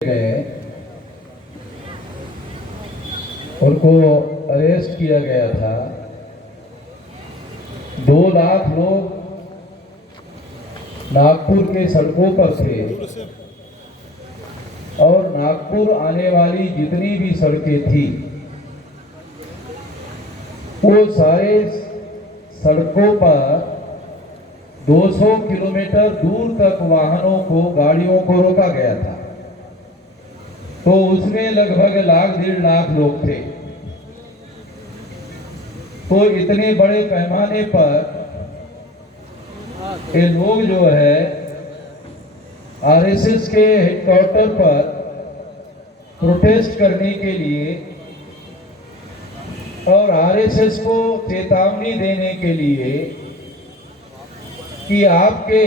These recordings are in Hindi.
गए, उनको अरेस्ट किया गया था। 2 लाख लोग नागपुर के सड़कों पर थे और नागपुर आने वाली जितनी भी सड़कें थी वो सारे सड़कों पर 200 किलोमीटर दूर तक वाहनों को, गाड़ियों को रोका गया था। तो उसमें लगभग 1.5 लाख लोग थे। तो इतने बड़े पैमाने पर ये लोग जो है आरएसएस के हेडक्वार्टर पर प्रोटेस्ट करने के लिए और आरएसएस को चेतावनी देने के लिए कि आपके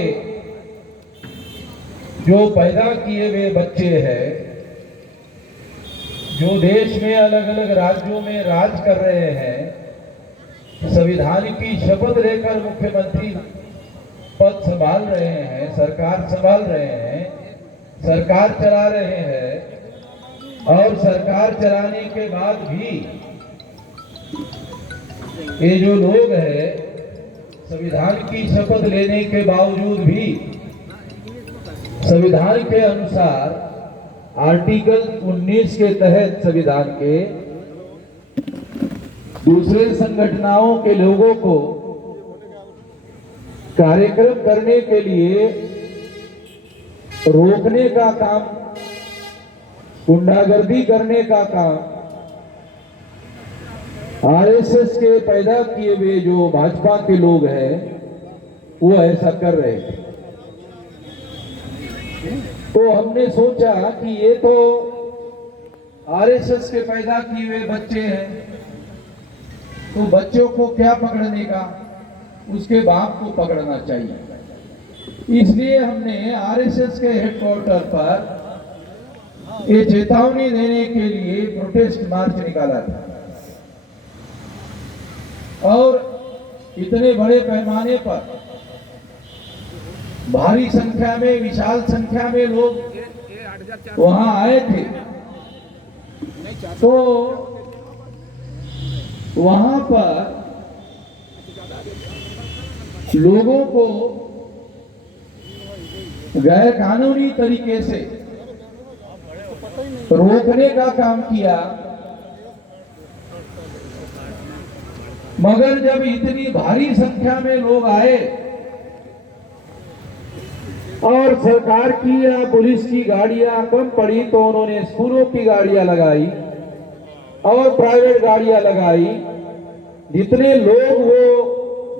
जो पैदा किए हुए बच्चे हैं, जो देश में अलग अलग राज्यों में राज कर रहे हैं, संविधान की शपथ लेकर मुख्यमंत्री पद संभाल रहे हैं, सरकार संभाल रहे हैं, सरकार चला रहे हैं और सरकार चलाने के बाद भी ये जो लोग हैं संविधान की शपथ लेने के बावजूद भी संविधान के अनुसार आर्टिकल 19 के तहत संविधान के दूसरे संगठनों के लोगों को कार्यक्रम करने के लिए रोकने का काम, गुंडागर्दी करने का काम आरएसएस के पैदा किए हुए जो भाजपा के लोग हैं वो ऐसा कर रहे हैं। तो हमने सोचा कि ये तो आरएसएस के पैदा किए हुए बच्चे हैं, तो बच्चों को क्या पकड़ने का, उसके बाप को पकड़ना चाहिए। इसलिए हमने आरएसएस के हेडक्वार्टर पर ये चेतावनी देने के लिए प्रोटेस्ट मार्च निकाला था और इतने बड़े पैमाने पर भारी संख्या में, विशाल संख्या में लोग वहां आए थे। तो वहां पर लोगों को गैर कानूनी तरीके से रोकने का काम किया, मगर जब इतनी भारी संख्या में लोग आए और सरकार की या पुलिस की गाड़ियां कम पड़ी तो उन्होंने स्कूलों की गाड़ियां लगाई और प्राइवेट गाड़ियां लगाई। जितने लोग वो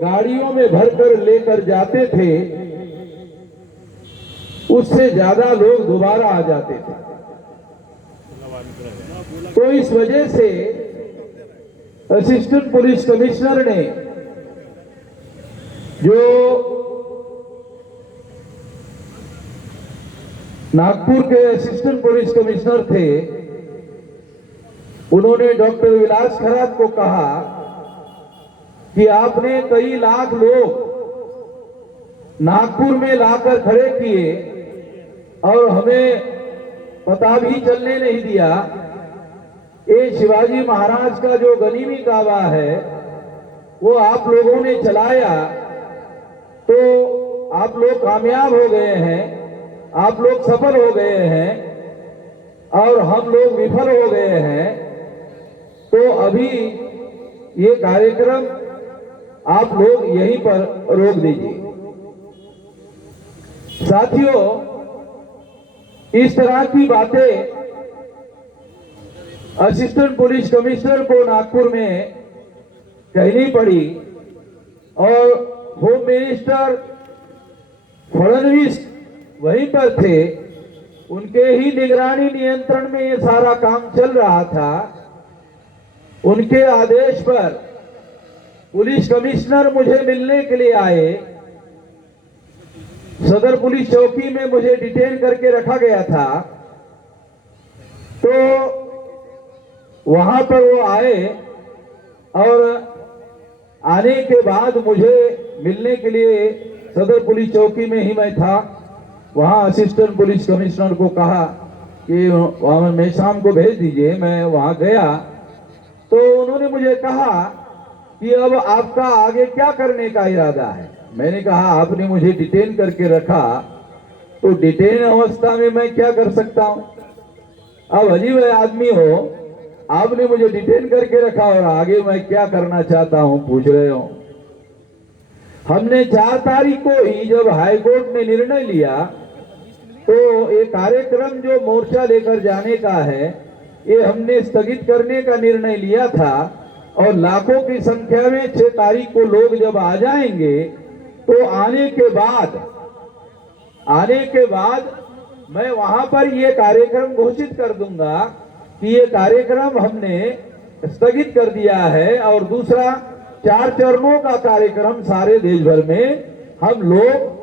गाड़ियों में भरकर लेकर जाते थे उससे ज्यादा लोग दोबारा आ जाते थे। तो इस वजह से असिस्टेंट पुलिस कमिश्नर ने, जो नागपुर के असिस्टेंट पुलिस कमिश्नर थे, उन्होंने डॉक्टर विलास खरात को कहा कि आपने कई लाख लोग नागपुर में लाकर खड़े किए और हमें पता भी चलने नहीं दिया। ये शिवाजी महाराज का जो गनीमी कावा है वो आप लोगों ने चलाया, तो आप लोग कामयाब हो गए हैं, आप लोग सफल हो गए हैं और हम लोग विफल हो गए हैं। तो अभी ये कार्यक्रम आप लोग यहीं पर रोक दीजिए। साथियों, इस तरह की बातें असिस्टेंट पुलिस कमिश्नर को नागपुर में कहनी पड़ी और होम मिनिस्टर फडणवीस वहीं पर थे, उनके ही निगरानी नियंत्रण में ये सारा काम चल रहा था। उनके आदेश पर पुलिस कमिश्नर मुझे मिलने के लिए आए। सदर पुलिस चौकी में मुझे डिटेन करके रखा गया था। तो वहां पर वो आए और आने के बाद मुझे मिलने के लिए सदर पुलिस चौकी में ही मैं था। वहां असिस्टेंट पुलिस कमिश्नर को कहा कि वहाँ मेश्राम को भेज दीजिए। मैं वहाँ गया तो उन्होंने मुझे कहा कि अब आपका आगे क्या करने का इरादा है। मैंने कहा आपने मुझे डिटेन करके रखा, तो डिटेन अवस्था में मैं क्या कर सकता हूँ। अब अजीब आदमी हो, आपने मुझे डिटेन करके रखा और आगे मैं क्या करना चाहता हूँ पूछ रहे हो। हमने 4 तारीख को ही जब हाई कोर्ट ने निर्णय लिया तो ये कार्यक्रम जो मोर्चा लेकर जाने का है ये हमने स्थगित करने का निर्णय लिया था, और लाखों की संख्या में 6 तारीख को लोग जब आ जाएंगे तो आने के बाद मैं वहां पर ये कार्यक्रम घोषित कर दूंगा कि ये कार्यक्रम हमने स्थगित कर दिया है, और दूसरा 4 चरणों का कार्यक्रम सारे देश भर में हम लोग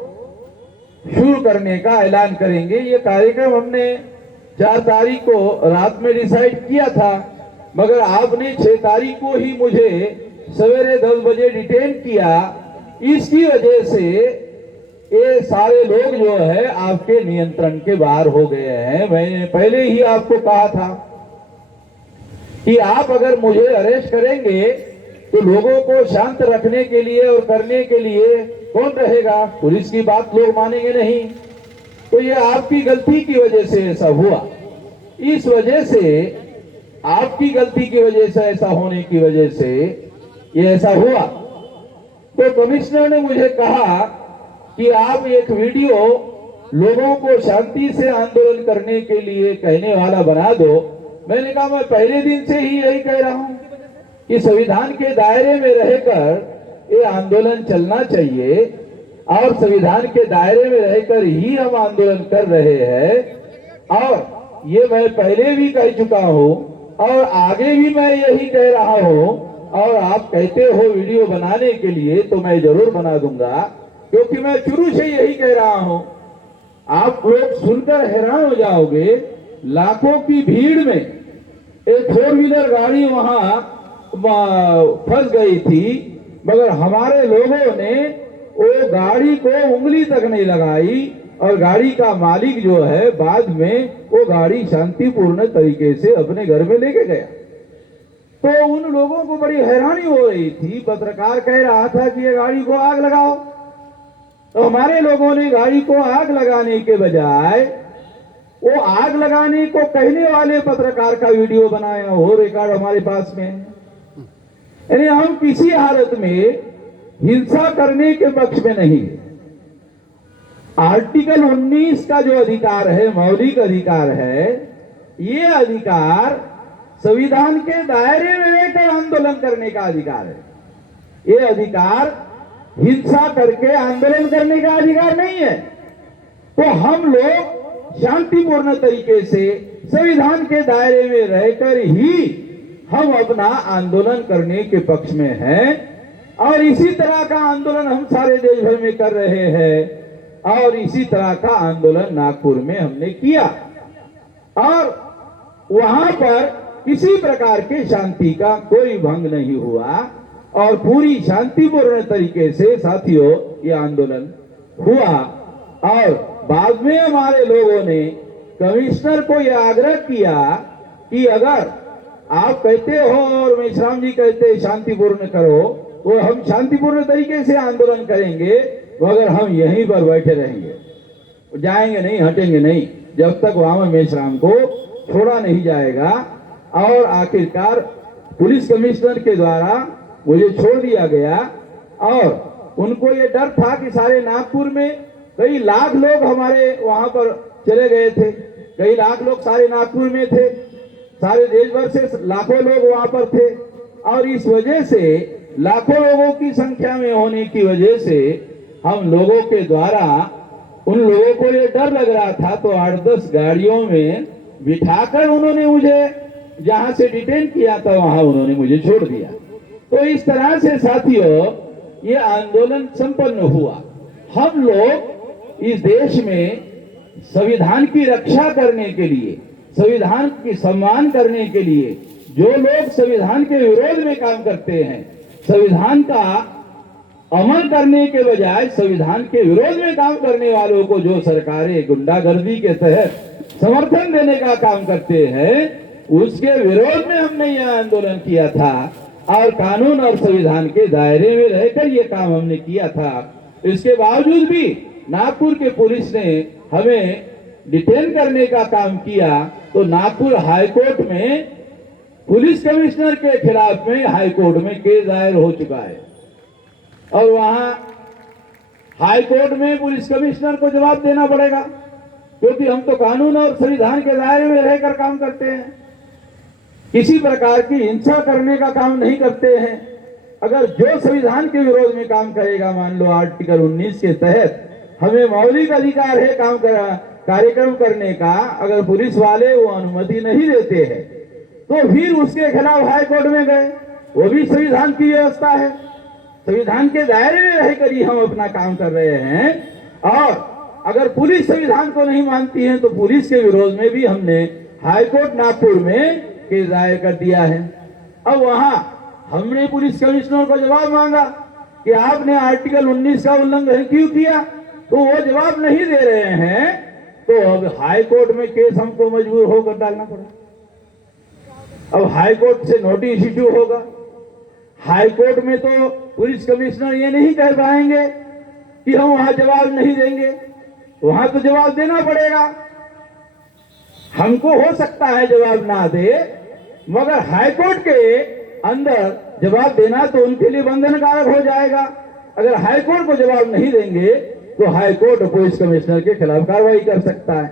शुरू करने का ऐलान करेंगे। ये कार्यक्रम हमने 4 तारीख को रात में डिसाइड किया था, मगर आपने 6 तारीख को ही मुझे सवेरे 10 बजे डिटेन किया। इसकी वजह से ये सारे लोग जो है आपके नियंत्रण के बाहर हो गए हैं। मैंने पहले ही आपको कहा था कि आप अगर मुझे अरेस्ट करेंगे तो लोगों को शांत रखने के लिए और करने के लिए कौन रहेगा? पुलिस की बात लोग मानेंगे नहीं। तो ये आपकी गलती की वजह से ऐसा हुआ। इस वजह से आपकी गलती की वजह से ऐसा होने की वजह से ये ऐसा हुआ। तो कमिश्नर ने मुझे कहा कि आप एक वीडियो लोगों को शांति से आंदोलन करने के लिए कहने वाला बना दो। मैंने कहा मैं पहले दिन से ही यही कह रहा हूं कि संविधान के दायरे में रहकर ये आंदोलन चलना चाहिए, और संविधान के दायरे में रहकर ही हम आंदोलन कर रहे हैं। और ये मैं पहले भी कह चुका हूं और आगे भी मैं यही कह रहा हूं, और आप कहते हो वीडियो बनाने के लिए तो मैं जरूर बना दूंगा, क्योंकि मैं शुरू से यही कह रहा हूं। आप लोग सुनकर हैरान हो जाओगे, लाखों की भीड़ में एक 4 व्हीलर गाड़ी वहां फंस गई थी, मगर हमारे लोगों ने वो गाड़ी को उंगली तक नहीं लगाई, और गाड़ी का मालिक जो है बाद में वो गाड़ी शांतिपूर्ण तरीके से अपने घर में लेके गया। तो उन लोगों को बड़ी हैरानी हो रही थी। पत्रकार कह रहा था कि ये गाड़ी को आग लगाओ, तो हमारे लोगों ने गाड़ी को आग लगाने के बजाय वो आग लगाने को कहने वाले पत्रकार का वीडियो बनाया, वो रिकॉर्ड हमारे पास में है। यानी हम किसी हालत में हिंसा करने के पक्ष में नहीं। आर्टिकल 19 का जो अधिकार है, मौलिक अधिकार है, ये अधिकार संविधान के दायरे में रहकर आंदोलन करने का अधिकार है। ये अधिकार हिंसा करके आंदोलन करने का अधिकार नहीं है। तो हम लोग शांतिपूर्ण तरीके से संविधान के दायरे में रहकर ही हम अपना आंदोलन करने के पक्ष में हैं, और इसी तरह का आंदोलन हम सारे देश भर में कर रहे हैं। और इसी तरह का आंदोलन नागपुर में हमने किया, और वहां पर किसी प्रकार के शांति का कोई भंग नहीं हुआ, और पूरी शांतिपूर्ण तरीके से साथियों ये आंदोलन हुआ। और बाद में हमारे लोगों ने कमिश्नर को यह आग्रह किया कि अगर आप कहते हो और मेश्राम जी कहते शांतिपूर्ण करो, तो हम शांतिपूर्ण तरीके से आंदोलन करेंगे, मगर हम यहीं पर बैठे रहेंगे, जाएंगे नहीं, हटेंगे नहीं, जब तक वहां मेश्राम को छोड़ा नहीं जाएगा। और आखिरकार पुलिस कमिश्नर के द्वारा मुझे छोड़ दिया गया, और उनको ये डर था कि सारे नागपुर में कई लाख लोग हमारे वहां पर चले गए थे, कई लाख लोग सारे नागपुर में थे, सारे देश भर से लाखों लोग वहां पर थे, और इस वजह से लाखों लोगों की संख्या में होने की वजह से हम लोगों के द्वारा उन लोगों को ये डर लग रहा था, तो 8-10 गाड़ियों में बिठाकर उन्होंने मुझे जहां से डिटेन किया था वहां उन्होंने मुझे छोड़ दिया। तो इस तरह से साथियों ये आंदोलन संपन्न हुआ। हम लोग इस देश में संविधान की रक्षा करने के लिए, संविधान की सम्मान करने के लिए, जो लोग संविधान के विरोध में काम करते हैं, संविधान का अमल करने के बजाय संविधान के विरोध में काम करने वालों को जो सरकारें गुंडागर्दी के तहत समर्थन देने का काम करते हैं, उसके विरोध में हमने यह आंदोलन किया था और कानून और संविधान के दायरे में रहकर यह काम हमने किया था। इसके बावजूद भी नागपुर के पुलिस ने हमें डिटेन करने का काम किया, तो नागपुर हाईकोर्ट में पुलिस कमिश्नर के खिलाफ में हाईकोर्ट में केस दायर हो चुका है और वहां हाईकोर्ट में पुलिस कमिश्नर को जवाब देना पड़ेगा, क्योंकि हम तो कानून और संविधान के दायरे में रहकर काम करते हैं, किसी प्रकार की हिंसा करने का काम नहीं करते हैं। अगर जो संविधान के विरोध में काम करेगा, मान लो आर्टिकल 19 के तहत हमें मौलिक अधिकार है काम कार्यक्रम करने का, अगर पुलिस वाले वो अनुमति नहीं देते हैं तो फिर उसके खिलाफ हाईकोर्ट में गए, वो भी संविधान की व्यवस्था है, संविधान के दायरे में रहकर ही हम अपना काम कर रहे हैं। और अगर पुलिस संविधान को नहीं मानती है तो पुलिस के विरोध में भी हमने हाईकोर्ट नागपुर में केस दायर कर दिया है। अब वहां हमने पुलिस कमिश्नर को जवाब मांगा कि आपने आर्टिकल 19 का उल्लंघन क्यों किया, तो वो जवाब नहीं दे रहे हैं, तो अब हाईकोर्ट में केस हमको मजबूर होकर डालना पड़ा। अब हाईकोर्ट से नोटिस इश्यू होगा, हाईकोर्ट में तो पुलिस कमिश्नर ये नहीं कह पाएंगे कि हम वहां जवाब नहीं देंगे, वहां तो जवाब देना पड़ेगा। हमको हो सकता है जवाब ना दे, मगर हाईकोर्ट के अंदर जवाब देना तो उनके लिए बंधनकारक हो जाएगा। अगर हाईकोर्ट को जवाब नहीं देंगे तो हाईकोर्ट पुलिस कमिश्नर के खिलाफ कार्रवाई कर सकता है।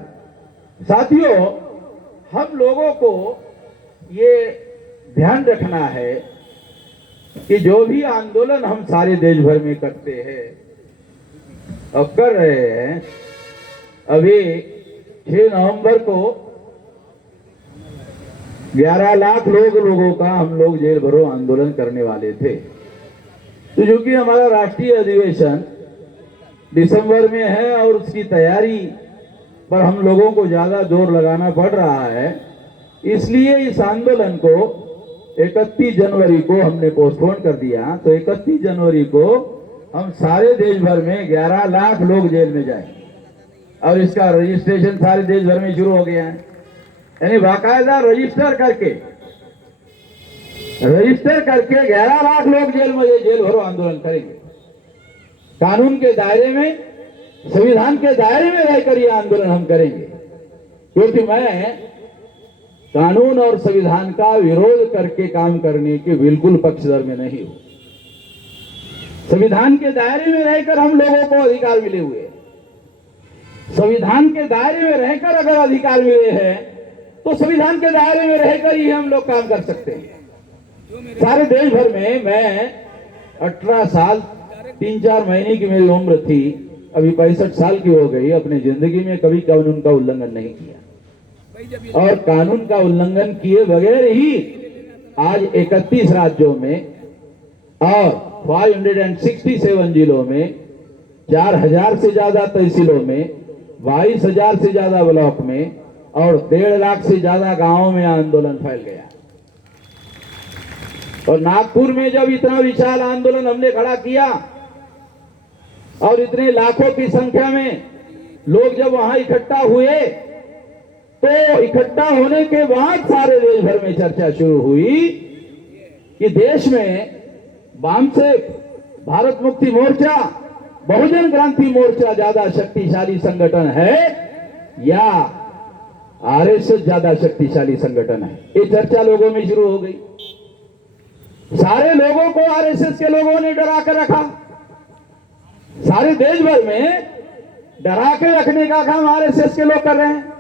साथियों, हम लोगों को ये ध्यान रखना है कि जो भी आंदोलन हम सारे देश भर में करते हैं और कर रहे हैं, अभी 6 नवंबर को 11 लाख लोगों का हम लोग जेल भरो आंदोलन करने वाले थे। तो जो कि हमारा राष्ट्रीय अधिवेशन दिसंबर में है और उसकी तैयारी पर हम लोगों को ज्यादा जोर लगाना पड़ रहा है, इसलिए इस आंदोलन को 31 जनवरी को हमने पोस्टपोन कर दिया। तो 31 जनवरी को हम सारे देश भर में 11 लाख लोग जेल में जाएंगे और इसका रजिस्ट्रेशन सारे देश भर में शुरू हो गया है। यानी बाकायदा रजिस्टर करके 11 लाख लोग जेल भरो आंदोलन करेंगे। कानून के दायरे में, संविधान के दायरे में रहकर यह आंदोलन हम करेंगे, क्योंकि मैं कानून और संविधान का विरोध करके काम करने के बिल्कुल पक्षधर में नहीं हूं। संविधान के दायरे में रहकर हम लोगों को अधिकार मिले हुए हैं, संविधान के दायरे में रहकर अगर अधिकार मिले हैं तो संविधान के दायरे में रहकर ही हम लोग काम कर सकते हैं। सारे देश भर में मैं 18 साल 3-4 महीने की मेरी उम्र थी, अभी 65 साल की हो गई। अपनी जिंदगी में कभी कानून का उल्लंघन नहीं किया और कानून का उल्लंघन किए बगैर ही आज 31 राज्यों में और 567 जिलों में, 4000 से ज्यादा तहसीलों में, 22,000 से ज्यादा ब्लॉक में और 1.5 लाख से ज्यादा गांवों में आंदोलन फैल गया। और नागपुर में जब इतना विशाल आंदोलन हमने खड़ा किया और इतने लाखों की संख्या में लोग जब वहां इकट्ठा हुए, तो इकट्ठा होने के बाद सारे देश भर में चर्चा शुरू हुई कि देश में वामसेक, भारत मुक्ति मोर्चा, बहुजन क्रांति मोर्चा ज्यादा शक्तिशाली संगठन है या आरएसएस ज्यादा शक्तिशाली संगठन है। ये चर्चा लोगों में शुरू हो गई। सारे लोगों को आरएसएस के लोगों ने डरा कर रखा। सारे देश भर में डरा के रखने का काम आरएसएस के लोग कर रहे हैं।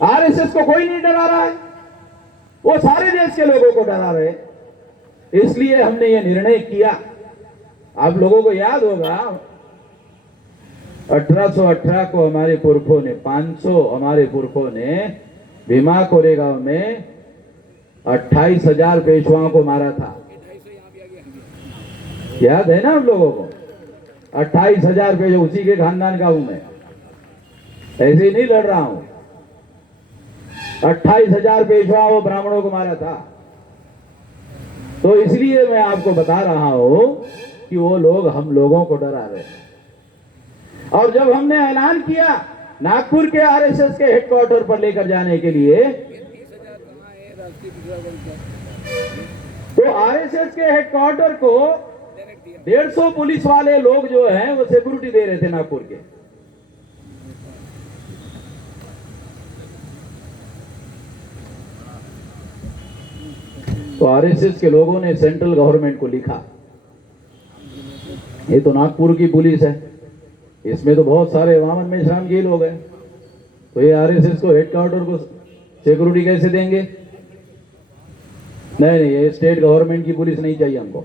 आरएसएस को कोई नहीं डरा रहा है, वो सारे देश के लोगों को डरा रहे। इसलिए हमने ये निर्णय किया। आप लोगों को याद होगा 1818 को हमारे पुरखों ने, 500 हमारे पुरखों ने भीमा कोरेगांव में 28,000 पेशवाओं को मारा था। याद है ना आप लोगों को? 28,000 पेशवा, उसी के खानदान का हूं मैं, ऐसे ही नहीं लड़ रहा हूं। 28,000 पेशवाओं ब्राह्मणों को मारा था। तो इसलिए मैं आपको बता रहा हूं कि वो लोग हम लोगों को डरा रहे हैं। और जब हमने ऐलान किया नागपुर के आरएसएस के हेडक्वार्टर पर लेकर जाने के लिए। तो आरएसएस के हेडक्वार्टर को 150 पुलिस वाले लोग जो हैं वो सिक्योरिटी दे रहे थे नागपुर के। तो आरएसएस के लोगों ने सेंट्रल गवर्नमेंट को लिखा, ये तो नागपुर की पुलिस है, इसमें तो बहुत सारे वामन मेश्राम के लोग हैं, तो ये आरएसएस को हेडक्वार्टर को सिक्योरिटी कैसे देंगे? नहीं, ये स्टेट गवर्नमेंट की पुलिस नहीं चाहिए हमको।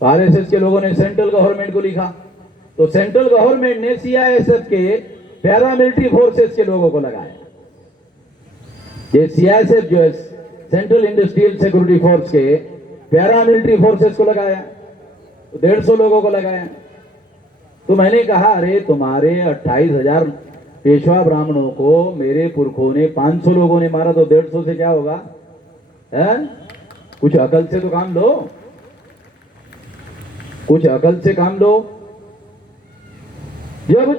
तो आरएसएस के लोगों ने सेंट्रल गवर्नमेंट को लिखा, तो सेंट्रल गवर्नमेंट ने सीआईएसएफ के पैरामिलिट्री फोर्सेस के लोगों को लगाया। ये सीआईएसएफ जो है सेंट्रल इंडस्ट्रियल सिक्योरिटी फोर्स के पैरामिलिट्री फोर्सेस को लगाया, तो 150 लोगों को लगाया। तो मैंने कहा, अरे तुम्हारे 28,000 पेशवा ब्राह्मणों को मेरे पुरखों ने 500 लोगों ने मारा, तो 150 से क्या होगा? है? कुछ अकल से तो काम लो, कुछ अकल से काम लो। जब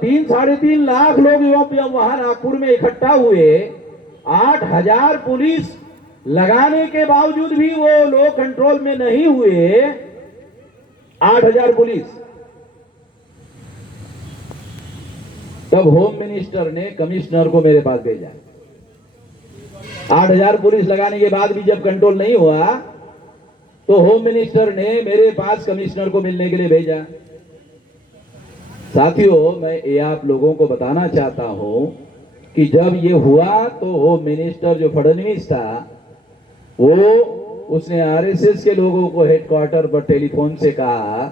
3-3.5 लाख लोग वहां नागपुर में इकट्ठा हुए, 8,000 पुलिस लगाने के बावजूद भी वो लोग कंट्रोल में नहीं हुए। 8,000 पुलिस। तब होम मिनिस्टर ने कमिश्नर को मेरे पास भेजा। 8,000 पुलिस लगाने के बाद भी जब कंट्रोल नहीं हुआ, तो होम मिनिस्टर ने मेरे पास कमिश्नर को मिलने के लिए भेजा। साथियों, मैं ये आप लोगों को बताना चाहता हूं कि जब ये हुआ तो होम मिनिस्टर जो फडणवीस था, वो उसने आरएसएस के लोगों को हेडक्वार्टर पर टेलीफोन से कहा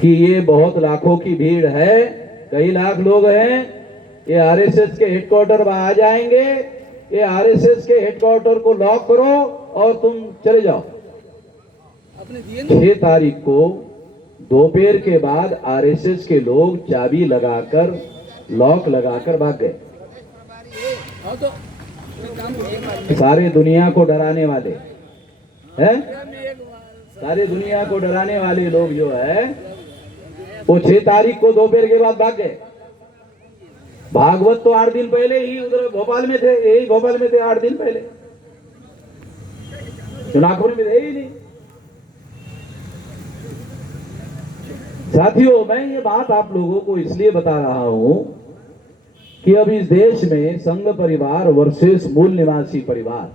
कि ये बहुत लाखों की भीड़ है, कई लाख लोग हैं, ये आरएसएस के हेडक्वार्टर पर आ जाएंगे, ये आरएसएस के हेडक्वार्टर को लॉक करो और तुम चले जाओ। 6 तारीख को दोपहर के बाद आरएसएस के लोग चाबी लगाकर, लॉक लगाकर भाग गए। सारे दुनिया को डराने वाले हैं, सारे दुनिया को डराने वाले लोग जो है वो 6 तारीख को दोपहर के बाद भाग गए। भागवत तो 8 दिन पहले ही उधर भोपाल में थे, यही भोपाल में थे 8 दिन पहले, नागपुर में थे ही नहीं। साथियों, मैं ये बात आप लोगों को इसलिए बता रहा हूं कि अब इस देश में संघ परिवार वर्सेस मूल निवासी परिवार,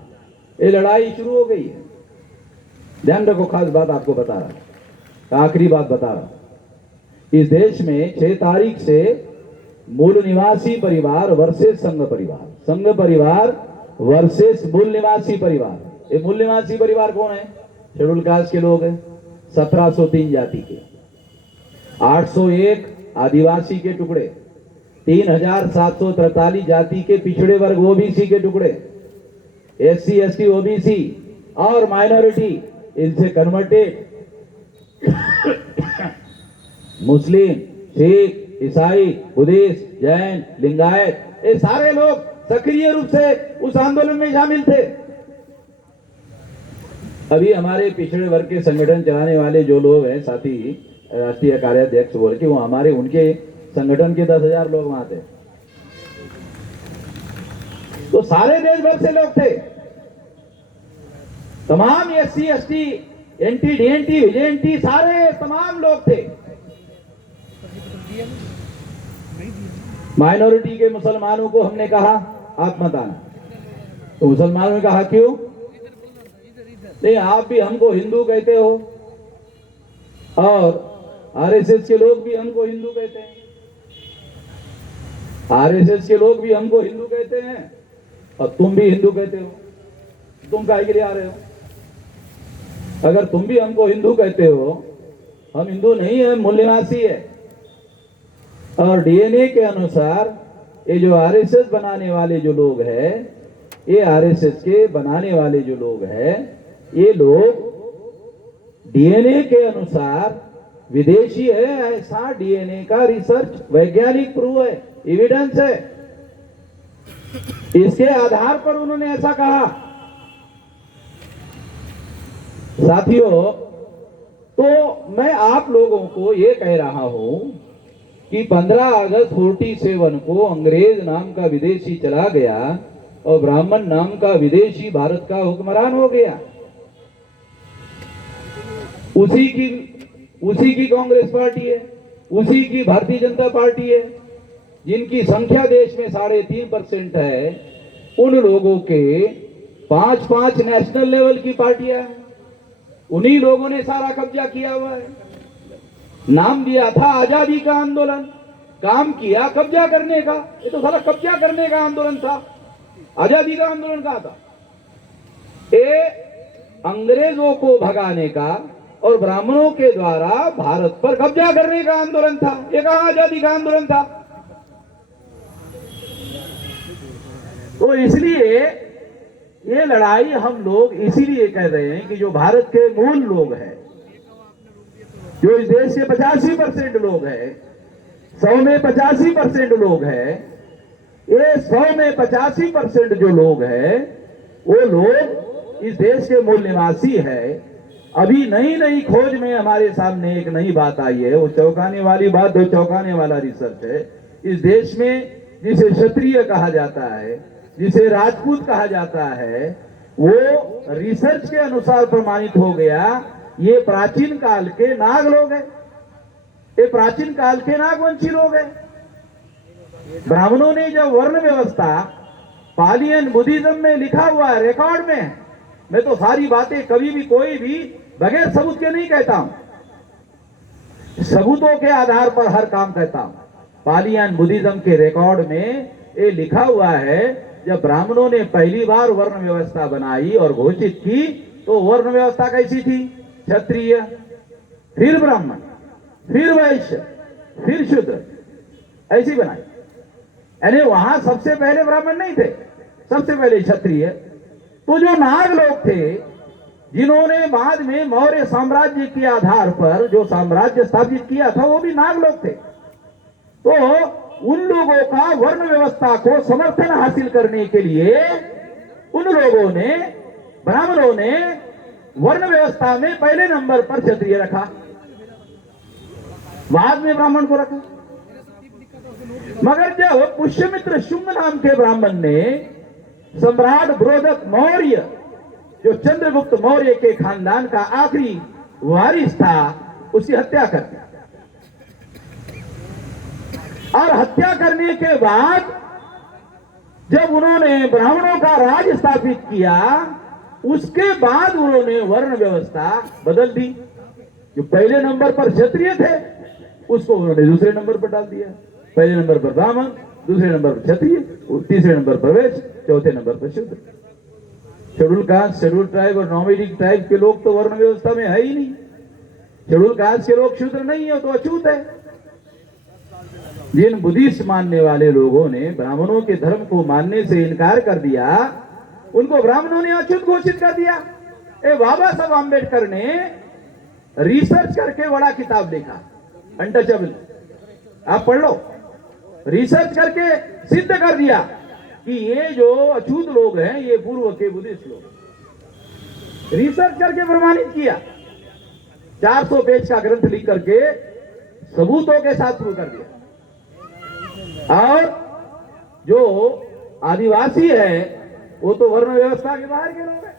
ये लड़ाई शुरू हो गई है। ध्यान रखो, खास बात आपको बता रहा, आखिरी बात बता रहा। इस देश में 6 तारीख से मूल निवासी परिवार वर्सेस संघ परिवार, संघ परिवार वर्सेस मूल निवासी परिवार। ये मूल निवासी परिवार कौन है? शेड्यूल कास्ट के लोग हैं, 1703 जाति के, 801 आदिवासी के टुकड़े, 3743 जाति के पिछड़े वर्ग ओबीसी के टुकड़े, एससी एसटी ओबीसी और माइनॉरिटी, इनसे कन्वर्टेड मुस्लिम, सिख, ईसाई, बुद्धिस्ट, जैन, लिंगायत, ये सारे लोग सक्रिय रूप से उस आंदोलन में शामिल थे। अभी हमारे पिछड़े वर्ग के संगठन चलाने वाले जो लोग हैं, साथी राष्ट्रीय कार्याध्यक्ष बोल के, वो हमारे उनके संगठन के 10,000 लोग वहां थे। तो सारे देश भर से लोग थे, तमाम एससी एसटी, एनटी डीएनटी विजेएनटी, सारे तमाम लोग थे। माइनॉरिटी के मुसलमानों को हमने कहा आप मत आना, तो मुसलमानों ने कहा क्यों? नहीं, आप भी हमको हिंदू कहते हो और आरएसएस के लोग भी हमको हिंदू कहते हैं, आरएसएस के लोग भी हमको हिंदू कहते हैं और तुम भी हिंदू कहते हो, तुम काहे के लिए आ रहे हो? अगर तुम भी हमको हिंदू कहते हो, हम हिंदू नहीं है, मूल निवासी है। और डीएनए के अनुसार ये जो आरएसएस बनाने वाले जो लोग हैं, ये आरएसएस के बनाने वाले जो लोग हैं, ये लोग डीएनए के अनुसार विदेशी है, ऐसा डीएनए का रिसर्च वैज्ञानिक प्रूव है, एविडेंस है, इसके आधार पर उन्होंने ऐसा कहा। साथियों, तो मैं आप लोगों को ये कह रहा हूं कि 15 अगस्त 47 को अंग्रेज नाम का विदेशी चला गया और ब्राह्मण नाम का विदेशी भारत का हुक्मरान हो गया। उसी की कांग्रेस पार्टी है, उसी की भारतीय जनता पार्टी है, जिनकी संख्या देश में 3.5% है। उन लोगों के 5-5 नेशनल लेवल की पार्टियां हैं, उन्हीं लोगों ने सारा कब्जा किया हुआ है। नाम दिया था आजादी का आंदोलन, काम किया कब्जा करने का। ये तो सारा कब्जा करने का आंदोलन था, आजादी का आंदोलन कहा था। ये अंग्रेजों को भगाने का और ब्राह्मणों के द्वारा भारत पर कब्जा करने का आंदोलन था। ये कहां आजादी का आंदोलन था? तो इसलिए ये लड़ाई हम लोग इसीलिए कह रहे हैं कि जो भारत के मूल लोग हैं, जो इस देश के 85% लोग हैं, 100 में 85% लोग हैं, ये 100 में 85% जो लोग हैं वो लोग इस देश के मूल निवासी है। अभी नई खोज में हमारे सामने एक नई बात आई है, वो चौंकाने वाली बात, वो चौंकाने वाला रिसर्च है। इस देश में जिसे क्षत्रिय कहा जाता है, जिसे राजपूत कहा जाता है, वो रिसर्च के अनुसार प्रमाणित हो गया ये प्राचीन काल के नाग लोग हैं, ये प्राचीन काल के नागवंशी लोग हैं। ब्राह्मणों ने जब वर्ण व्यवस्था पालियन बुद्धिज्म में लिखा हुआ है, रिकॉर्ड में, मैं तो सारी बातें कभी भी कोई भी बगैर सबूत के नहीं कहता हूं, सबूतों के आधार पर हर काम कहता हूं। पालियन बुद्धिज्म के रिकॉर्ड में ये लिखा हुआ है, जब ब्राह्मणों ने पहली बार वर्ण व्यवस्था बनाई और घोषित की तो वर्ण व्यवस्था कैसी थी? क्षत्रिय, फिर ब्राह्मण, फिर वैश्य, फिर शूद्र, ऐसी बनाई। यानी वहां सबसे पहले ब्राह्मण नहीं थे, सबसे पहले क्षत्रिय। तो जो नाग लोग थे, जिन्होंने बाद में मौर्य साम्राज्य के आधार पर जो साम्राज्य स्थापित किया था, वो भी नाग लोग थे। तो उन लोगों का वर्ण व्यवस्था को समर्थन हासिल करने के लिए उन लोगों ने, ब्राह्मणों ने वर्ण व्यवस्था में पहले नंबर पर क्षत्रिय रखा, बाद में ब्राह्मण को रखा। मगर जब पुष्यमित्र शुंग नाम के ब्राह्मण ने सम्राट बृहदत्त मौर्य, जो चंद्रगुप्त मौर्य के खानदान का आखिरी वारिस था, उसकी हत्या कर दी। और हत्या करने के बाद जब उन्होंने ब्राह्मणों का राज स्थापित किया, उसके बाद उन्होंने वर्ण व्यवस्था बदल दी। जो पहले नंबर पर क्षत्रिय थे उसको उन्होंने दूसरे नंबर पर डाल दिया। पहले नंबर पर ब्राह्मण, दूसरे नंबर पर क्षत्रिय, तीसरे नंबर पर वैश्य, चौथे नंबर पर शूद्र। शेड्यूल कास्ट, शेड्यूल ट्राइब और नॉमिडिक ट्राइब के लोग तो वर्ण व्यवस्था में है ही नहीं। शेड्यूल कास्ट के लोग शूद्र नहीं है तो अछूत है। जिन बुद्धिस्ट मानने वाले लोगों ने ब्राह्मणों के धर्म को मानने से इनकार कर दिया, उनको ब्राह्मणों ने अछूत घोषित कर दिया। बाबा साहब आम्बेडकर ने रिसर्च करके बड़ा किताब लिखा, अनटचेबल, आप पढ़ लो। रिसर्च करके सिद्ध कर दिया कि ये जो अछूत लोग हैं ये पूर्व के बुद्धिस्ट लोग। रिसर्च करके प्रमाणित किया, 400 पेज का ग्रंथ लिख करके सबूतों के साथ शुरू कर दिया। और जो आदिवासी है वो तो वर्ण व्यवस्था के बाहर के लोग हैं,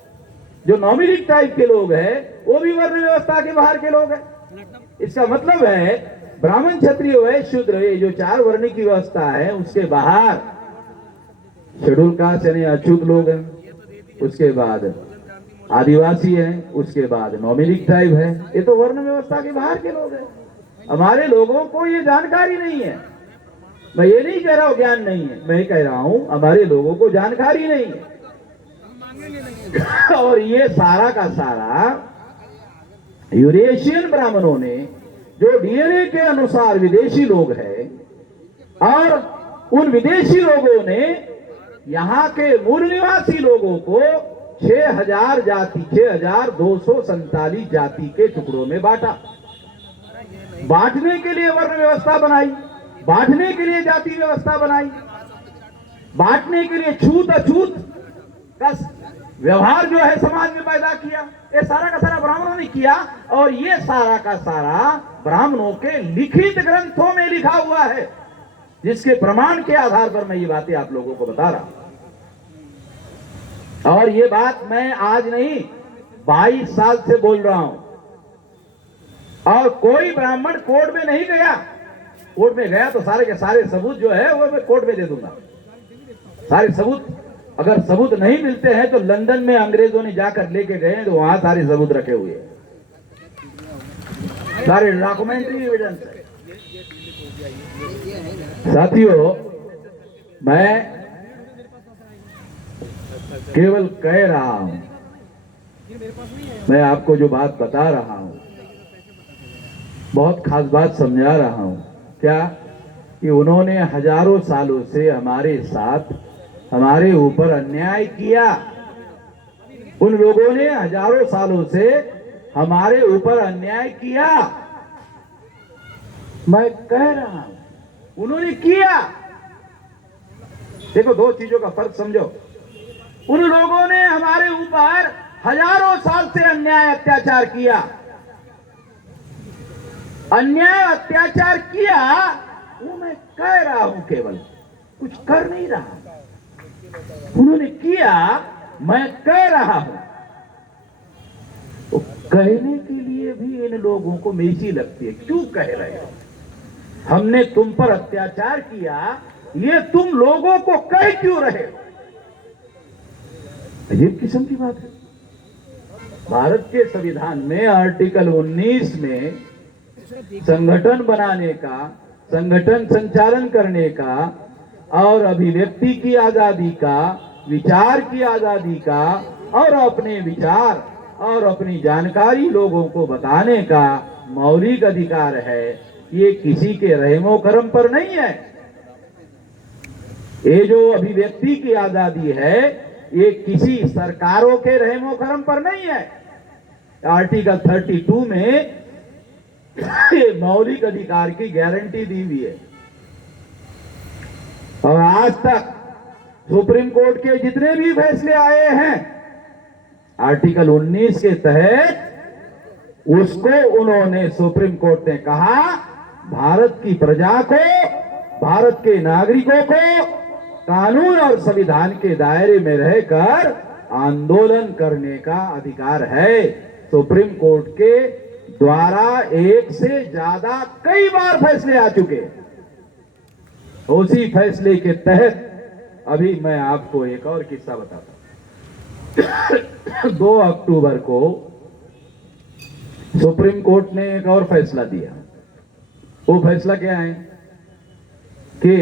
जो नॉमिडिक टाइप के लोग हैं वो भी वर्ण व्यवस्था के बाहर के लोग हैं। इसका मतलब है ब्राह्मण, क्षत्रिय, वैश्य, शूद्र, ये जो 4 वर्ण की व्यवस्था है उसके बाहर शेड्यूल कास्ट यानी अछूत लोग हैं, उसके बाद आदिवासी हैं, उसके बाद नॉमिडिक ट्राइब है। ये तो वर्ण व्यवस्था के बाहर के लोग हैं। हमारे लोगों को ये जानकारी नहीं है। मैं ये नहीं कह रहा हूं ज्ञान नहीं है, मैं कह रहा हूं हमारे लोगों को जानकारी नहीं है। और ये सारा का सारा यूरेशियन ब्राह्मणों ने, जो डीएनए के अनुसार विदेशी लोग हैं, और उन विदेशी लोगों ने यहाँ के मूल निवासी लोगों को 6000 जाति, 6247 जाति के टुकड़ों में बांटा। बांटने के लिए वर्ण व्यवस्था बनाई, बांटने के लिए जाति व्यवस्था बनाई, बांटने के लिए छूत अछूत का व्यवहार जो है समाज में पैदा किया, ये सारा का सारा ब्राह्मणों ने किया। और ये सारा का सारा ब्राह्मणों के लिखित ग्रंथों में लिखा हुआ है, जिसके प्रमाण के आधार पर मैं ये बातें आप लोगों को बता रहा हूं। और ये बात मैं आज नहीं 22 साल से बोल रहा हूं। और कोई ब्राह्मण कोर्ट में नहीं गया। कोर्ट में गया तो सारे के सारे सबूत जो है वो मैं कोर्ट में दे दूंगा। सारे सबूत, अगर सबूत नहीं मिलते हैं तो लंदन में अंग्रेजों ने जाकर लेके गए तो वहां सारे सबूत रखे हुए हैं, सारे डॉक्यूमेंट्री एविडेंस है। साथियों, मैं केवल कह रहा हूं, मैं आपको जो बात बता रहा हूं बहुत खास बात समझा रहा हूं। क्या कि उन्होंने हजारों सालों से हमारे साथ, हमारे ऊपर अन्याय किया। उन लोगों ने हजारों सालों से हमारे ऊपर अन्याय किया। मैं कह रहा हूं उन्होंने किया। देखो, दो चीजों का फर्क समझो। उन लोगों ने हमारे ऊपर हजारों साल से अन्याय अत्याचार किया। अन्याय अत्याचार किया, वो मैं कह रहा हूं, केवल कुछ कर नहीं रहा। उन्होंने किया, मैं कह रहा हूं। तो कहने के लिए भी इन लोगों को मेची लगती है। क्यों कह रहे हो? हमने तुम पर अत्याचार किया, ये तुम लोगों को कह क्यों रहे हो? अजीब किस्म की बात है। भारत के संविधान में आर्टिकल 19 में संगठन बनाने का, संगठन संचालन करने का और अभिव्यक्ति की आजादी का, विचार की आजादी का और अपने विचार और अपनी जानकारी लोगों को बताने का मौलिक अधिकार है। ये किसी के रहमो करम पर नहीं है। ये जो अभिव्यक्ति की आजादी है, ये किसी सरकारों के रहमो करम पर नहीं है। आर्टिकल 32 में ये मौलिक अधिकार की गारंटी दी हुई है। और आज तक सुप्रीम कोर्ट के जितने भी फैसले आए हैं आर्टिकल 19 के तहत, उसको उन्होंने, सुप्रीम कोर्ट ने कहा, भारत की प्रजा को, भारत के नागरिकों को कानून और संविधान के दायरे में रहकर आंदोलन करने का अधिकार है। सुप्रीम कोर्ट के द्वारा एक से ज्यादा कई बार फैसले आ चुके। उसी फैसले के तहत अभी मैं आपको एक और किस्सा बताता हूं। 2 अक्टूबर को सुप्रीम कोर्ट ने एक और फैसला दिया। वो फैसला क्या है कि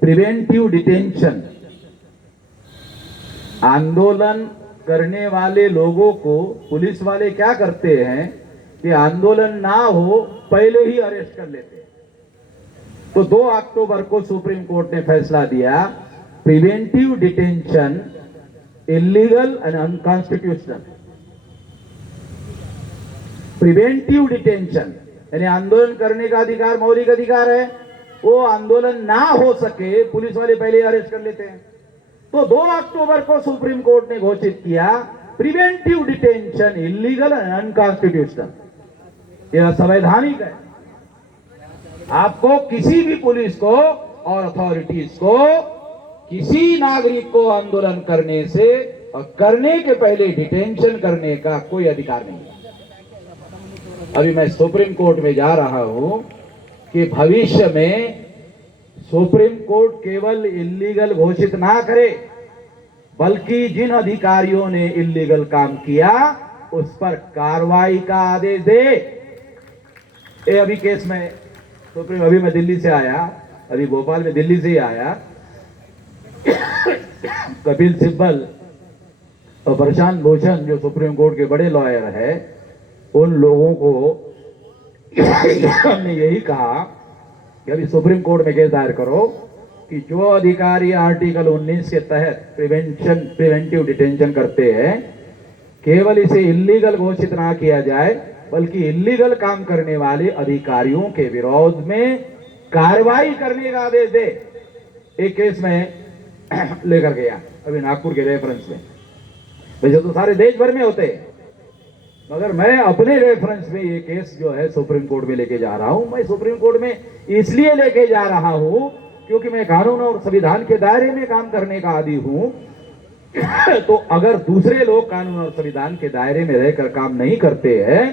प्रिवेंटिव डिटेंशन, आंदोलन करने वाले लोगों को पुलिस वाले क्या करते हैं कि आंदोलन ना हो पहले ही अरेस्ट कर लेते हैं। तो 2 अक्टूबर को सुप्रीम कोर्ट ने फैसला दिया, preventive detention illegal and unconstitutional. Preventive detention यानी आंदोलन करने का अधिकार मौलिक अधिकार है, वो आंदोलन ना हो सके पुलिस वाले पहले अरेस्ट कर लेते हैं। तो 2 अक्टूबर को सुप्रीम कोर्ट ने घोषित किया preventive detention illegal and unconstitutional, यह असंवैधानिक है। आपको किसी भी पुलिस को और अथॉरिटीज को किसी नागरिक को आंदोलन करने से और करने के पहले डिटेंशन करने का कोई अधिकार नहीं है। अभी मैं सुप्रीम कोर्ट में जा रहा हूं कि भविष्य में सुप्रीम कोर्ट केवल इल्लीगल घोषित ना करे, बल्कि जिन अधिकारियों ने इल्लीगल काम किया उस पर कार्रवाई का आदेश दे। ये अभी केस में सुप्रीम, अभी मैं दिल्ली से आया, अभी भोपाल में दिल्ली से ही आया। कपिल सिब्बल और प्रशांत भूषण जो सुप्रीम कोर्ट के बड़े लॉयर है, उन लोगों को हमने यही कहा कि अभी सुप्रीम कोर्ट में केस दायर करो कि जो अधिकारी आर्टिकल 19 के तहत प्रिवेंटिव डिटेंशन करते हैं, केवल इसे इल्लीगल घोषित ना किया जाए, बल्कि इल्लीगल काम करने वाले अधिकारियों के विरोध में कार्रवाई करने का आदेश दे। एक केस में लेकर गया अभी नागपुर के रेफरेंस में, वैसे तो सारे देश भर में होते हैं, मगर मैं अपने रेफरेंस में ये केस जो है सुप्रीम कोर्ट में लेके जा रहा हूं। मैं सुप्रीम कोर्ट में इसलिए लेके जा रहा हूं क्योंकि मैं कानून और संविधान के दायरे में काम करने का आदी हूं। तो अगर दूसरे लोग कानून और संविधान के दायरे में रहकर काम नहीं करते हैं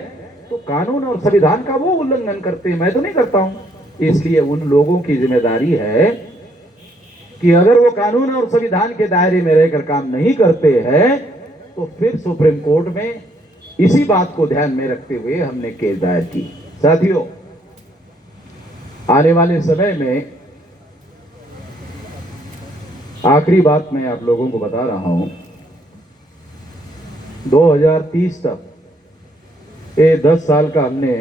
तो कानून और संविधान का वो उल्लंघन करते हैं, मैं तो नहीं करता हूं। इसलिए उन लोगों की जिम्मेदारी है कि अगर वो कानून और संविधान के दायरे में रहकर काम नहीं करते हैं तो फिर सुप्रीम कोर्ट में इसी बात को ध्यान में रखते हुए हमने केस दायर की। साथियों, आने वाले समय में आखिरी बात मैं आप लोगों को बता रहा हूं, 2030 तक ये 10 साल का हमने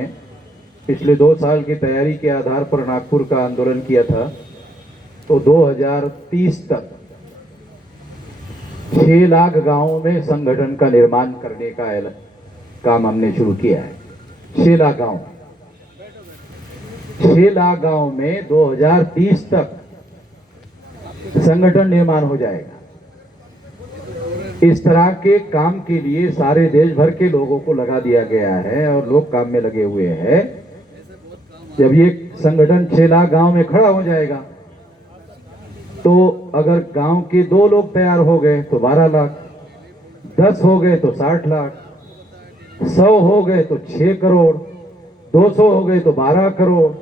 पिछले 2 साल की तैयारी के आधार पर नागपुर का आंदोलन किया था। तो 2030 तक 6 लाख गांवों में संगठन का निर्माण करने का काम हमने शुरू किया है। 6 लाख गांव, 6 लाख गांव में 2030 तक संगठन निर्माण हो जाएगा। इस तरह के काम के लिए सारे देश भर के लोगों को लगा दिया गया है और लोग काम में लगे हुए हैं। जब ये संगठन 6 लाख गांव में खड़ा हो जाएगा तो अगर गांव के 2 लोग तैयार हो गए तो 12 लाख, 10 हो गए तो 60 लाख, 100 हो गए तो 6 करोड़, 200 हो गए तो 12 करोड़,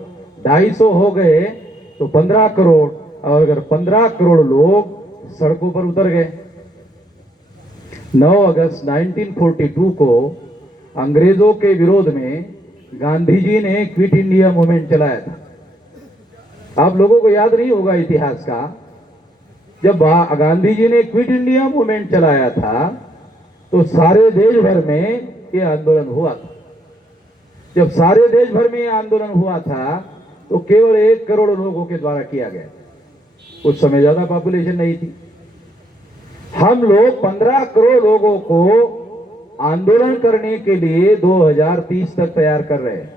250 हो गए तो 15 करोड़, और अगर 15 करोड़ लोग सड़कों पर उतर गए। 9 अगस्त 1942 को अंग्रेजों के विरोध में गांधी जी ने क्विट इंडिया मूवमेंट चलाया था। आप लोगों को याद नहीं होगा इतिहास का, जब गांधी जी ने क्विट इंडिया मूवमेंट चलाया था तो सारे देश भर में ये आंदोलन हुआ था। जब सारे देश भर में ये आंदोलन हुआ था तो केवल 1 करोड़ लोगों के द्वारा किया गया। उस समय ज्यादा पॉपुलेशन नहीं थी। हम लोग 15 करोड़ लोगों को आंदोलन करने के लिए 2030 तक तैयार कर रहे हैं।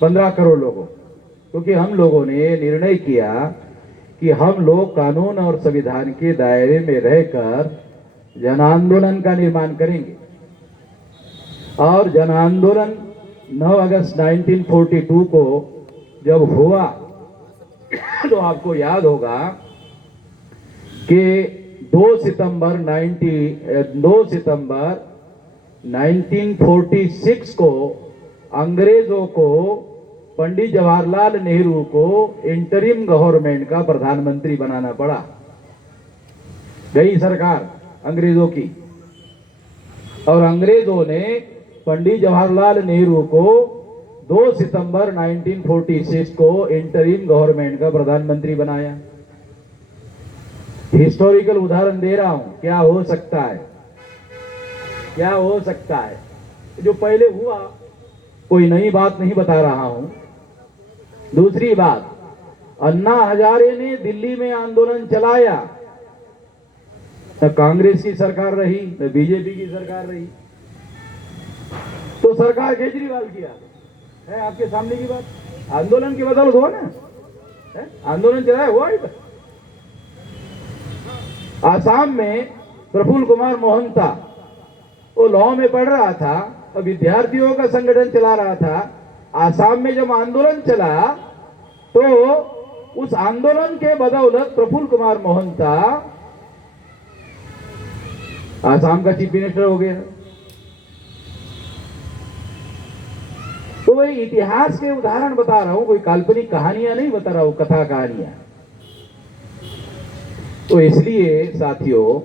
15 करोड़ लोगों, क्योंकि हम लोगों ने निर्णय किया कि हम लोग कानून और संविधान के दायरे में रहकर जन आंदोलन का निर्माण करेंगे। और जन आंदोलन 9 अगस्त 1942 को जब हुआ तो आपको याद होगा कि 2 सितंबर 1946 को अंग्रेजों को पंडित जवाहरलाल नेहरू को इंटरिम गवर्नमेंट का प्रधानमंत्री बनाना पड़ा। गई सरकार अंग्रेजों की, और अंग्रेजों ने पंडित जवाहरलाल नेहरू को 2 सितंबर 1946 को इंटरिम गवर्नमेंट का प्रधानमंत्री बनाया। हिस्टोरिकल उदाहरण दे रहा हूं, क्या हो सकता है, क्या हो सकता है। जो पहले हुआ कोई नई बात नहीं बता रहा हूं। दूसरी बात, अन्ना हजारे ने दिल्ली में आंदोलन चलाया, न कांग्रेस की सरकार रही न बीजेपी की सरकार रही, तो सरकार केजरीवाल किया है। आपके सामने की बात, आंदोलन की बदौलत हुआ ना, आंदोलन चलाया हुआ है। आसाम में प्रफुल्ल कुमार मोहंता वो लॉ में पढ़ रहा था और विद्यार्थियों का संगठन चला रहा था। आसाम में जब आंदोलन चला तो उस आंदोलन के बदौलत प्रफुल्ल कुमार मोहंता आसाम का चीफ मिनिस्टर हो गया। तो वही इतिहास के उदाहरण बता रहा हूं, कोई काल्पनिक कहानियां नहीं बता रहा हूं, कथा कहानियां। तो इसलिए साथियों,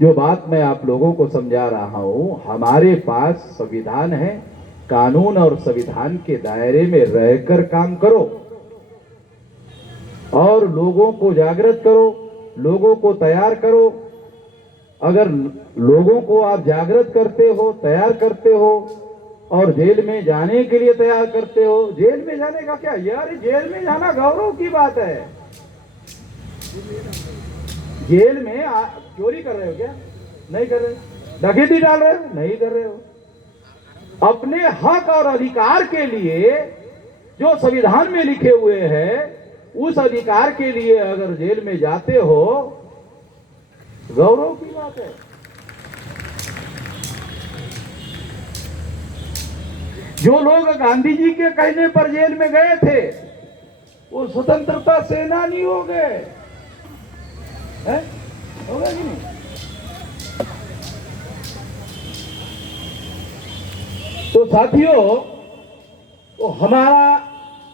जो बात मैं आप लोगों को समझा रहा हूं, हमारे पास संविधान है, कानून और संविधान के दायरे में रहकर काम करो और लोगों को जागृत करो, लोगों को तैयार करो। अगर लोगों को आप जागृत करते हो, तैयार करते हो और जेल में जाने के लिए तैयार करते हो, जेल में जाने का क्या यार, जेल में जाना गौरव की बात है। जेल में चोरी कर रहे हो क्या? नहीं कर रहे। डकैती डाल रहे हो? नहीं कर रहे हो। अपने हक और अधिकार के लिए जो संविधान में लिखे हुए हैं, उस अधिकार के लिए अगर जेल में जाते हो, गौरव की बात है। जो लोग गांधी जी के कहने पर जेल में गए थे वो स्वतंत्रता सेनानी हो गए, होगा कि नहीं? तो साथियों, तो हमारा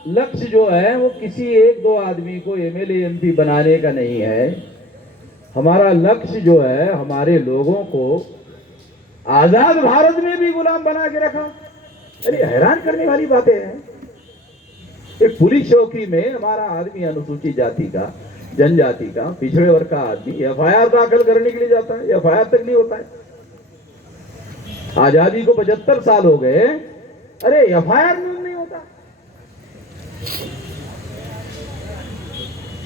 लक्ष्य जो है वो किसी एक दो आदमी को एमएलए एमपी बनाने का नहीं है। हमारा लक्ष्य जो है हमारे लोगों को आजाद भारत में भी गुलाम बना के रखा। अरे हैरान करने वाली बातें हैं। एक पुलिस चौकी में हमारा आदमी अनुसूचित जाति का, जनजाति का, पिछड़े वर्ग का आदमी एफआईआर दाखिल करने के लिए जाता है, एफआईआर तक नहीं होता है। आजादी को 75 साल हो गए, अरे एफआईआर नहीं होता।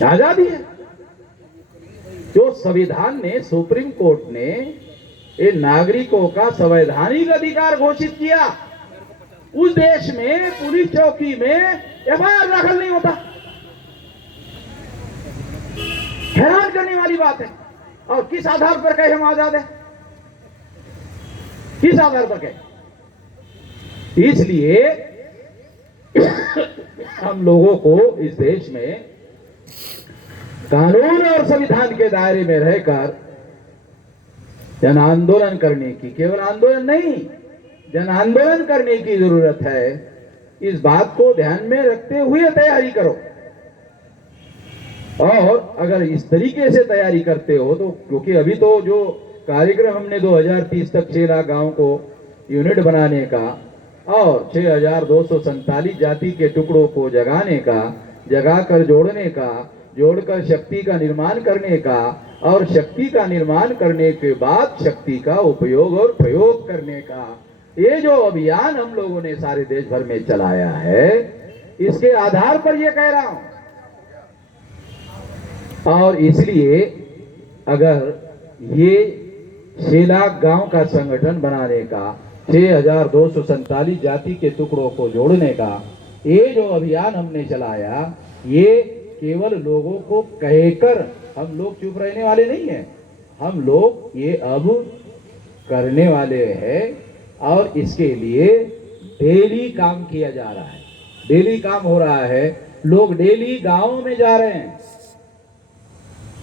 आजादी है जो संविधान ने, सुप्रीम कोर्ट ने ये नागरिकों का संवैधानिक अधिकार घोषित किया, उस देश में पुलिस चौकी में एफआईआर दाखिल नहीं होता। हैरान करने वाली बात है। और किस आधार पर कहे हम आजाद हैं? किस आधार पर कहे? इसलिए हम लोगों को इस देश में कानून और संविधान के दायरे में रहकर जन आंदोलन करने की, केवल आंदोलन नहीं, जन आंदोलन करने की जरूरत है। इस बात को ध्यान में रखते हुए तैयारी करो। और अगर इस तरीके से तैयारी करते हो तो, क्योंकि अभी तो जो कार्यक्रम हमने 2030 तक 6 लाख गांव को यूनिट बनाने का और 6247 जाति के टुकड़ों को जगाने का, जगाकर जोड़ने का, जोड़कर शक्ति का निर्माण करने का, और शक्ति का निर्माण करने के बाद शक्ति का उपयोग और प्रयोग करने का, ये जो अभियान हम लोगों ने सारे देश भर में चलाया है, इसके आधार पर ये कह रहा हूं। और इसलिए अगर ये 6 लाख गांव का संगठन बनाने का, 6247 जाति के टुकड़ों को जोड़ने का ये जो अभियान हमने चलाया, ये केवल लोगों को कहकर हम लोग चुप रहने वाले नहीं हैं। हम लोग ये अब करने वाले हैं और इसके लिए डेली काम किया जा रहा है, डेली काम हो रहा है। लोग डेली गांवों में जा रहे हैं,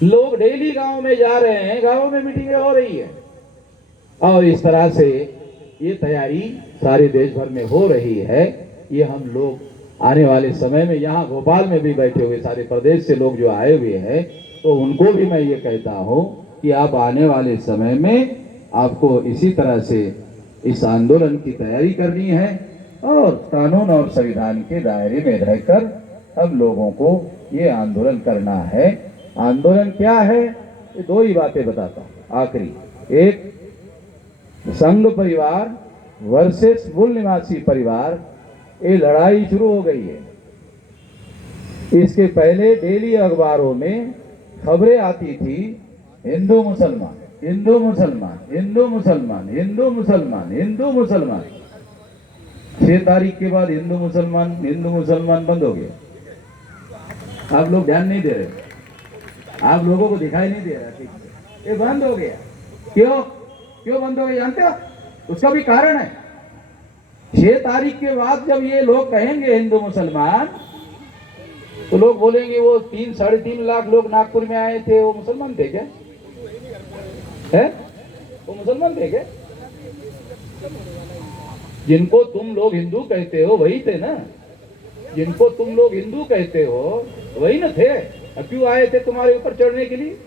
लोग डेली गांव में जा रहे हैं, गांवों में मीटिंगें हो रही है और इस तरह से ये तैयारी सारे देश भर में हो रही है। ये हम लोग आने वाले समय में, यहाँ भोपाल में भी बैठे हुए सारे प्रदेश से लोग जो आए हुए हैं, तो उनको भी मैं ये कहता हूँ कि आप आने वाले समय में आपको इसी तरह से इस आंदोलन की तैयारी करनी है और कानून और संविधान के दायरे में रहकर हम लोगों को ये आंदोलन करना है। आंदोलन क्या है? ये 2 ही बातें बताता हूँ आखिरी। एक, संघ परिवार वर्सेस मूल निवासी परिवार, ये लड़ाई शुरू हो गई है। इसके पहले डेली अखबारों में खबरें आती थी, हिंदू मुसलमान, हिंदू मुसलमान, हिंदू मुसलमान, हिंदू मुसलमान, हिंदू मुसलमान। 6 तारीख के बाद हिंदू मुसलमान बंद हो गया। आप लोग ध्यान नहीं दे रहे, आप लोगों को दिखाई नहीं दे रहा ठीक से, ये बंद हो गया। क्यों बंद हो गया जानते हो? उसका भी कारण है। 6 तारीख के बाद जब ये लोग कहेंगे हिंदू मुसलमान, तो लोग बोलेंगे वो 3-3.5 लाख लोग नागपुर में आए थे, वो मुसलमान थे क्या? है वो मुसलमान थे क्या? जिनको तुम लोग हिंदू कहते हो वही थे ना, जिनको तुम लोग हिंदू कहते हो वही ना थे। अब क्यों आए थे तुम्हारे ऊपर चढ़ने के लिए?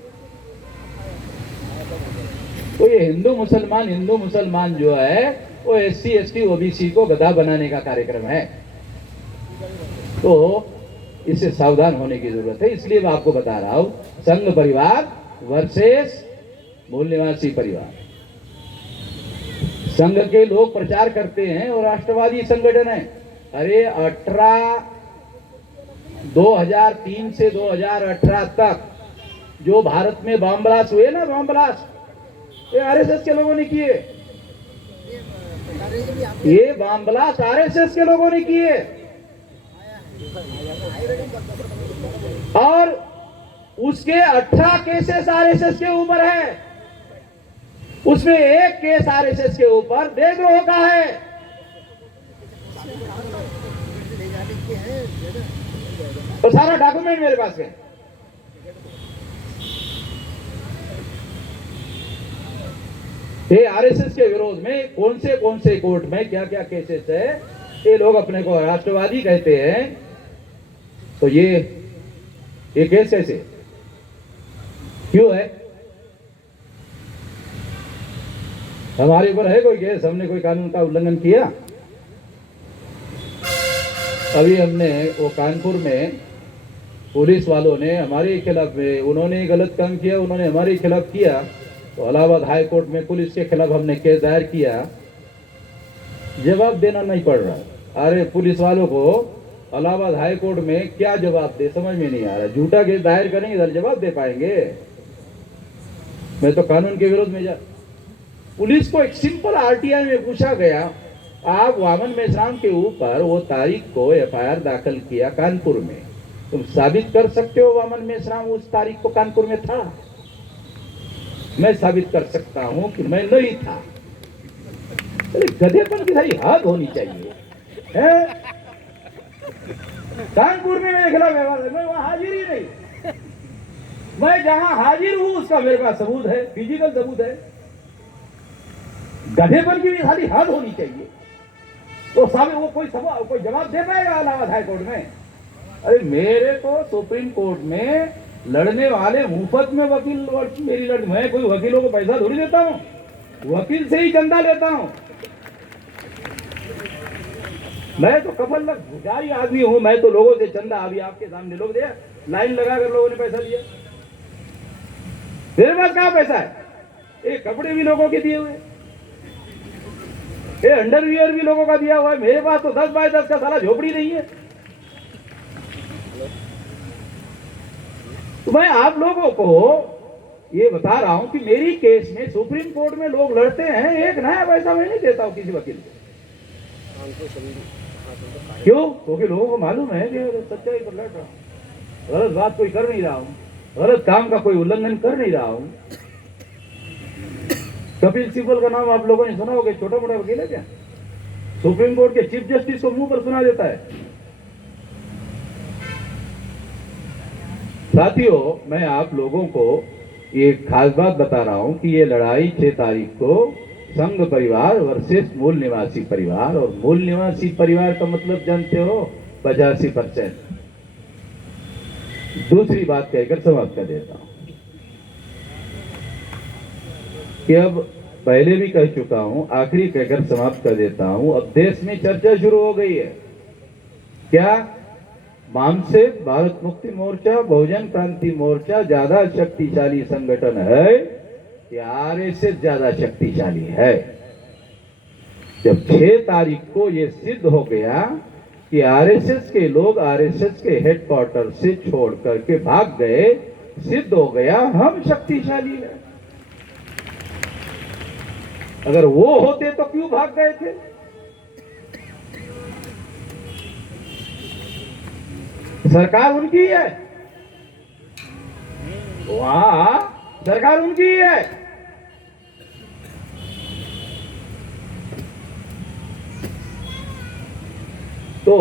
तो ये हिंदू मुसलमान जो है वो SC ST OBC को गधा बनाने का कार्यक्रम है। तो इससे सावधान होने की जरूरत है। इसलिए मैं आपको बता रहा हूं, संघ परिवार वर्सेस मूल निवासी परिवार। संघ के लोग प्रचार करते हैं और राष्ट्रवादी संगठन है। अरे 2003 से 2018 तक जो भारत में बम ब्लास्ट हुए ना, बम ब्लास्ट, ये RSS के लोगों ने किए। ये बम ब्लास्ट RSS के लोगों ने किए और उसके 18 केसेस RSS के ऊपर है। उसमें एक केस RSS के ऊपर देशद्रोह का है। तो सारा डॉक्यूमेंट मेरे पास है। ये आरएसएस के विरोध में कौन से कोर्ट में क्या क्या केसेस है, ये लोग अपने को राष्ट्रवादी कहते हैं, तो ये केस कैसे क्यों है? हमारे ऊपर है कोई केस? हमने कोई कानून का उल्लंघन किया? अभी हमने वो कानपुर में पुलिस वालों ने हमारे खिलाफ में, उन्होंने गलत काम किया, उन्होंने हमारे खिलाफ किया, तो इलाहाबाद हाई कोर्ट में पुलिस के खिलाफ हमने केस दायर किया। जवाब देना नहीं पड़ रहा। अरे पुलिस वालों को इलाहाबाद हाई कोर्ट में क्या जवाब दे, समझ में नहीं आ रहा। झूठा केस दायर करेंगे तो जवाब दे पाएंगे? मैं तो कानून के विरोध में जा। पुलिस को एक सिंपल आरटीआई में पूछा गया, आप वामन मेश्राम के ऊपर वो तारीख को एफआईआर दाखिल किया कानपुर में, तुम साबित कर सकते हो वामन मेश्राम उस तारीख को कानपुर में था? मैं साबित कर सकता हूं कि मैं नहीं था। गधेपन की सारी हद होनी चाहिए है? कानपुर में मेरे खिलाफ व्यवहार है, मैं वहां हाजिर ही नहीं। मैं जहां हाजिर हूं उसका मेरे पास सबूत है, फिजिकल सबूत है। गधेपन की भी सारी हद होनी चाहिए। तो सामने वो कोई जवाब दे पाएगा इलाहाबाद हाई कोर्ट में? अरे मेरे को सुप्रीम कोर्ट में लड़ने वाले मुफ्त में वकील मेरी मैं कोई वकीलों को पैसा थोड़ी देता हूं, वकील से ही चंदा लेता हूं। मैं तो कफल गुजारी आदमी हूं, मैं तो लोगों से चंदा, अभी आपके सामने लोग दिया, लाइन लगाकर लोगों ने पैसा दिया। मेरे पास कहां पैसा है? ये कपड़े भी लोगों के दिए हुए, ये अंडरवियर भी लोगों का दिया हुआ है। मेरे पास तो 10 बाय 10 का साला झोपड़ी नहीं है। तो मैं आप लोगों को ये बता रहा हूं कि मेरी केस में सुप्रीम कोर्ट में लोग लड़ते हैं, एक नया पैसा मैं नहीं देता हूं किसी वकील को। क्यों? क्योंकि लोगों को मालूम है कि सच्चाई पर लड़ रहा हूं, गलत बात कोई कर नहीं रहा हूं, गलत काम का कोई उल्लंघन कर नहीं रहा हूं। कपिल सिब्बल का नाम आप लोगों ने सुना होगा, छोटा मोटा वकील है क्या? सुप्रीम कोर्ट के चीफ जस्टिस को मुंह पर सुना देता है। साथियों, मैं आप लोगों को ये खास बात बता रहा हूं कि ये लड़ाई 6 तारीख को संघ परिवार वर्सेस मूल निवासी परिवार, और मूल निवासी परिवार का मतलब जानते हो, 85%। दूसरी बात कहकर समाप्त कर देता हूं कि अब पहले भी कह चुका हूं, आखिरी कहकर समाप्त कर देता हूं। अब देश में चर्चा शुरू हो गई है। क्या मामसे भारत मुक्ति मोर्चा, बहुजन क्रांति मोर्चा ज्यादा शक्तिशाली संगठन है या आरएसएस ज्यादा शक्तिशाली है? जब 6 तारीख को यह सिद्ध हो गया कि आरएसएस के लोग आरएसएस के हेडक्वार्टर से छोड़ करके भाग गए, सिद्ध हो गया हम शक्तिशाली है। अगर वो होते तो क्यों भाग गए थे? सरकार उनकी है, वहां सरकार उनकी है। तो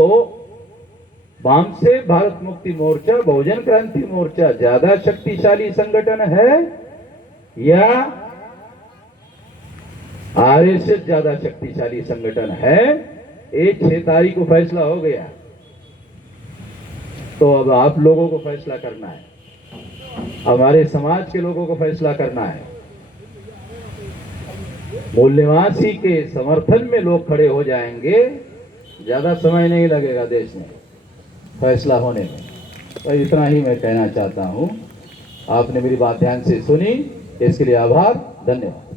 वामसे भारत मुक्ति मोर्चा, बहुजन क्रांति मोर्चा ज्यादा शक्तिशाली संगठन है या आरएसएस ज्यादा शक्तिशाली संगठन है? ये 6 तारीख को फैसला हो गया। तो अब आप लोगों को फैसला करना है, हमारे समाज के लोगों को फैसला करना है। मूल निवासी के समर्थन में लोग खड़े हो जाएंगे, ज्यादा समय नहीं लगेगा देश में फैसला होने में। तो इतना ही मैं कहना चाहता हूं। आपने मेरी बात ध्यान से सुनी, इसके लिए आभार, धन्यवाद।